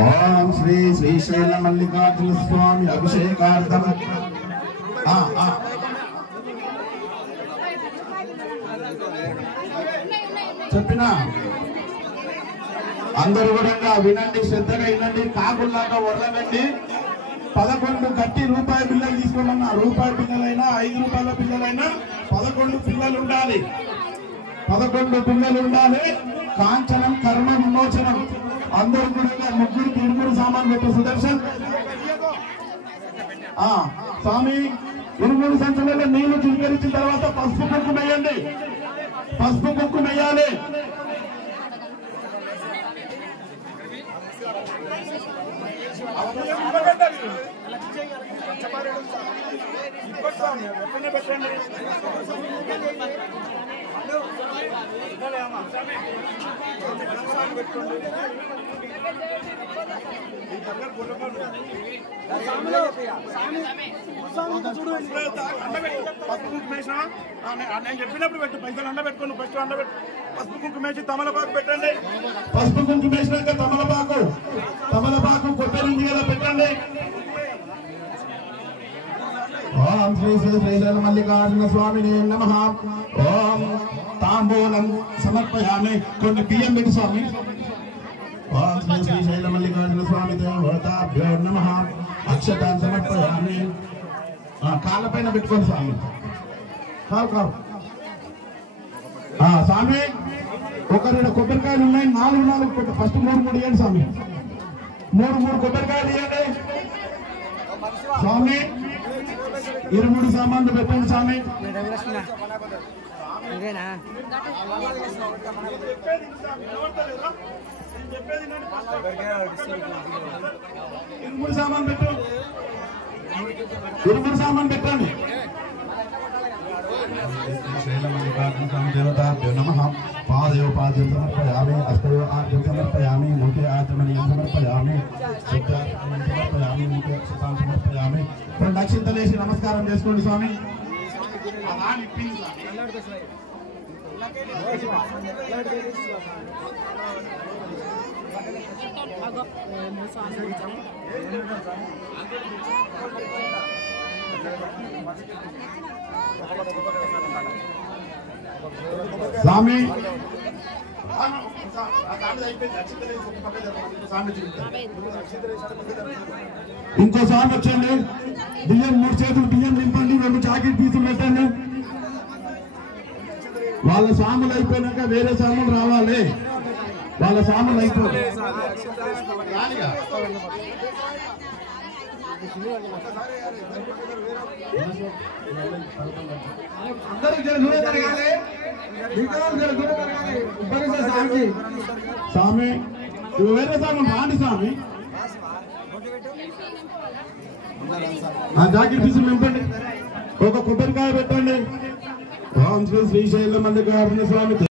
ఓం శ్రీ శ్రీశైల మల్లికార్జున స్వామి అభిషేకార్థం చెప్పిన అందరూ కూడా వినండి, శ్రద్ధగా వినండి. కాకుల్లాగా వర్రవండి. 11 గట్టి రూపాయి బిల్లలు తీసుకోమన్నా, రూపాయి బిల్లలైనా 5 రూపాయల బిల్లలైనా 11 పిల్లలు ఉండాలి. 11 పిల్లలు ఉండాలి. కాంచనం కర్మ విమోచనం. అందరూ కూడా ముగ్గురు తిరుమూరు సామాన్ పెట్టు. సుదర్శన్ స్వామి ఇరుమూరు సంచులలో నీళ్లు చిలకరించిన తర్వాత పసుపు కుంకుమ వేయండి. పసుపు కుంకుమ వేయాలి. నేను చెప్పినప్పుడు పెట్టు, పైసలు అండబెట్టుకోండి. ఫస్ట్ అండబెట్టు, పసుపు కుంకుమేసి తమలపాకు పెట్టండి. పసుపు కుంకుమేసినాక తమలపాకు కొబ్బరి ఉంది కదా పెట్టండి. ఓం శ్రీ శ్రీశైల మల్లికార్జున స్వామినే నమః. ఓం తాంబూలం సమర్పయామి. కొన్ని బియ్యం పెట్టి స్వామి. ఓం శ్రీ శ్రీశైల మల్లికార్జున స్వామి దేవతాభ్యో నమః. అక్షతాన్ని సమర్పయామి. కాళ్ళ పైన పెట్టుకోండి స్వామి. కావు స్వామి. ఒక 2 కొబ్బరికాయలు ఉన్నాయి. 4 పెట్టు. ఫస్ట్ 3 ఇవ్వండి స్వామి. 3 కొబ్బరికాయలు ఇవ్వండి స్వామి. 23 సామాన్లు పెట్టండి స్వామి. సామాన్ పెట్టు. 23 సామాన్ పెట్టండి. దేవతాభ్యో నమః. పాదయోపాద్యం సమర్పయామి. హస్తయో ఆద్యం సమర్పయామి. ముఖే ఆచమనీయం సమర్పయామి. సమర్పయామి. ముఖే అక్షతాన్ని సమర్పయామి. 2 అక్షింతలు వేసి నమస్కారం చేసుకోండి స్వామి. స్వామి ఇంకో స్వామి వచ్చండి. బియ్యం 3 చేతులు బియ్యం నింపండి. 2 జాకెట్ పీసులు పెట్టండి. వాళ్ళ సాములు అయిపోయినాక వేరే సాములు రావాలి. వాళ్ళ సాములు అయిపోయి స్వామి వేరే సాము రాండి స్వామి. జాకెట్ పీసులు నింపండి. ఒక కొబ్బరికాయ పెట్టండి. ఓం శ్రీ శ్రీశైల మల్లికార్జున స్వామి